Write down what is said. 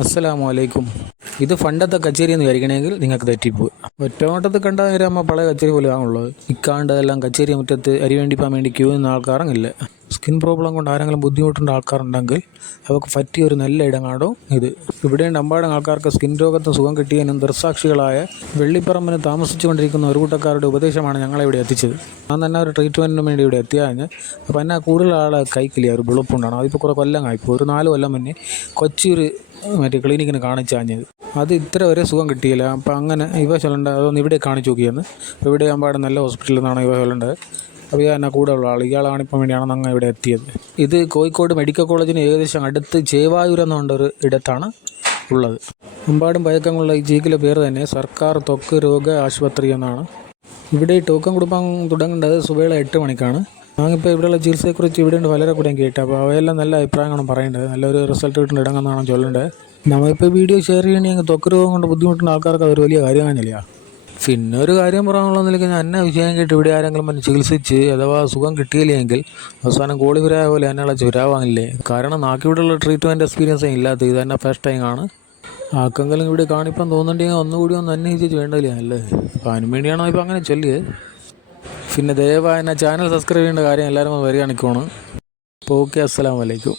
അസ്സലാമു അലൈക്കും. ഇത് പണ്ടത്തെ കച്ചേരി എന്ന് വിചാരിക്കണമെങ്കിൽ നിങ്ങൾക്ക് തെറ്റിപ്പോയി. ഒറ്റനോട്ടത്തിൽ കണ്ടാൽ നേരം പഴയ കച്ചേരി പോലെ ആണുള്ളത്. ഇക്കാണ്ടെല്ലാം കച്ചേരി മുറ്റത്ത് അരി വേണ്ടിപ്പാൻ വേണ്ടി ക്യൂ നിന്ന ആൾക്കാരങ്ങില്ല. സ്കിൻ പ്രോബ്ലം കൊണ്ട് ആരെങ്കിലും ബുദ്ധിമുട്ടുള്ള ആൾക്കാരുണ്ടെങ്കിൽ അവർക്ക് പറ്റിയ ഒരു നല്ല ഇടങ്ങാടോ ഇത്. ഇവിടെയും അമ്പാടും ആൾക്കാർക്ക് സ്കിൻ രോഗത്തിന് സുഖം കിട്ടിയതിനും ദൃസാക്ഷികളായ വെള്ളിപ്പറമ്പിന് താമസിച്ചുകൊണ്ടിരിക്കുന്ന ഒരു കൂട്ടക്കാരുടെ ഉപദേശമാണ് ഞങ്ങളെ ഇവിടെ എത്തിച്ചത്. ഞാൻ തന്നെ ഒരു ട്രീറ്റ്മെൻറ്റിന് വേണ്ടി ഇവിടെ എത്തിയാഞ്ഞ് അപ്പോൾ എന്നെ കൂടുതൽ ആളെ കൈക്കില്ല ഒരു വെളുപ്പുണ്ടാണ്. അതിപ്പോൾ കുറേ കൊല്ലമായിപ്പോൾ ഒരു 4 കൊല്ലം മുന്നേ കൊച്ചിയൊരു ക്ലിനിക്കിന് കാണിച്ചാഞ്ഞത്. അത് ഇത്ര വരെ സുഖം കിട്ടിയില്ല. അപ്പം അങ്ങനെ ഇവ ചൊല്ലേണ്ടത് അതൊന്ന് ഇവിടെ കാണിച്ചു നോക്കിയെന്ന്. അപ്പോൾ ഇവിടെ ആകുമ്പോൾ നല്ല ഹോസ്പിറ്റലിൽ നിന്നാണ് ഇവ ചൊല്ലേണ്ടത്. അപ്പോൾ എന്നെ കൂടെ ഉള്ള ആൾ ഇയാളാണിപ്പം വേണ്ടിയാണ് അങ്ങ് ഇവിടെ എത്തിയത്. ഇത് കോഴിക്കോട് മെഡിക്കൽ കോളേജിന് ഏകദേശം അടുത്ത് ചേവായൂർ എന്നുകൊണ്ടൊരു ഇടത്താണ് ഉള്ളത്. അമ്പാടും പഴക്കമുള്ള ഈ ചീക്കിലെ പേര് തന്നെ സർക്കാർ ത്വക്ക് രോഗ ആശുപത്രി എന്നാണ്. ഇവിടെ ടോക്കൺ കൊടുക്കാൻ തുടങ്ങേണ്ടത് സുബേള 8 മണിക്കാണ്. ഞാനിപ്പോൾ ഇവിടെയുള്ള ചികിത്സയെക്കുറിച്ച് ഇവിടെയുണ്ട് വളരെ കൂടെ കേട്ടു. അപ്പോൾ അവയെല്ലാം നല്ല അഭിപ്രായമാണ് പറയേണ്ടത്. നല്ലൊരു റിസൾട്ട് കിട്ടുന്ന ഇടങ്ങെന്നാണ് ചൊല്ലേണ്ടത്. നമ്മളിപ്പോൾ വീഡിയോ ഷെയർ ചെയ്യണമെങ്കിൽ ത്വക്ക് രോഗം കൊണ്ട് ബുദ്ധിമുട്ടുന്ന ആൾക്കാർക്ക് അതൊരു വലിയ കാര്യമാണില്ല. പിന്നെ ഒരു കാര്യം പറയാനുള്ളത് നിലയ്ക്ക് ഞാൻ എന്നെ വിഷയം കേട്ട് ഇവിടെ ആരെങ്കിലും വന്ന് ചികിത്സിച്ച് അഥവാ സുഖം കിട്ടിയില്ലെങ്കിൽ അവസാനം കോളിപുരായ പോലെ എന്നെയുള്ള ചുരാവാങ്ങില്ലേ. കാരണം നാക്കിവിടെയുള്ള ട്രീറ്റ്മെൻറ്റ് എക്സ്പീരിയൻസേ ഇല്ലാത്ത ഇത് തന്നെ ഫസ്റ്റ് ടൈം ആണ്. ആർക്കെങ്കിലും ഇവിടെ കാണിപ്പം തോന്നുന്നുണ്ടെങ്കിൽ ഒന്നുകൂടി ഒന്ന് അന്വേഷിച്ച് വേണ്ടല്ലേ നല്ലത്. അപ്പോൾ അതിന് വേണ്ടിയാണോ ഇപ്പോൾ അങ്ങനെ ചൊല്ലിയത്. പിന്നെ ദയവായി എന്നെ ചാനൽ സബ്സ്ക്രൈബ് ചെയ്യേണ്ട കാര്യം എല്ലാവരും വരികയാണിക്കോണ്. അപ്പോൾ ഓക്കെ, അസ്സലാമു അലൈക്കും.